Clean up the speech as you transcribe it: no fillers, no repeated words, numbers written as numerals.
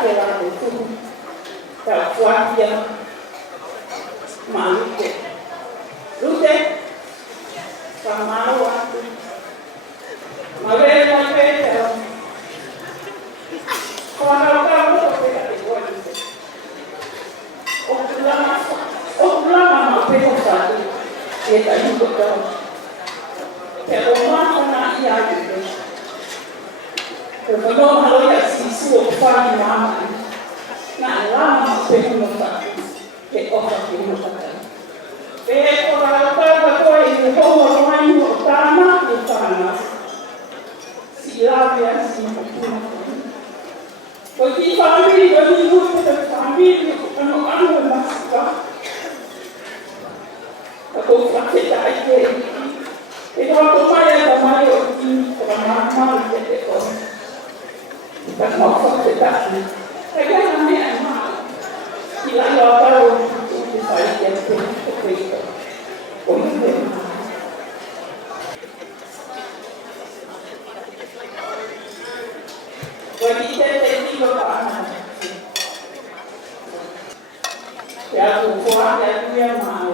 que la cultura, la fuerza, malute, lute, pamalo, mavere malvete, cuando lo cambio lo que la igualmente, okulama mapema sana, yetayuko kama, pero mama na iya yule, pero no halo ya sisi wakufanya mama, na alama mapema sana, ke ofa kimo sana. Pero para cada coisa que como não importava, importava. Se lá vem assim, porque família, eu digo muito família, eu não amo mais ficar. Eu vou fazer aqui. Então, eu tomei essa maior para mamar e ter coisa. Para não fazer aqui. Peguei a minha irmã. E lá eu estava que fazia tempo feito. Bagi saya ini bapak ya bukan yang dia mah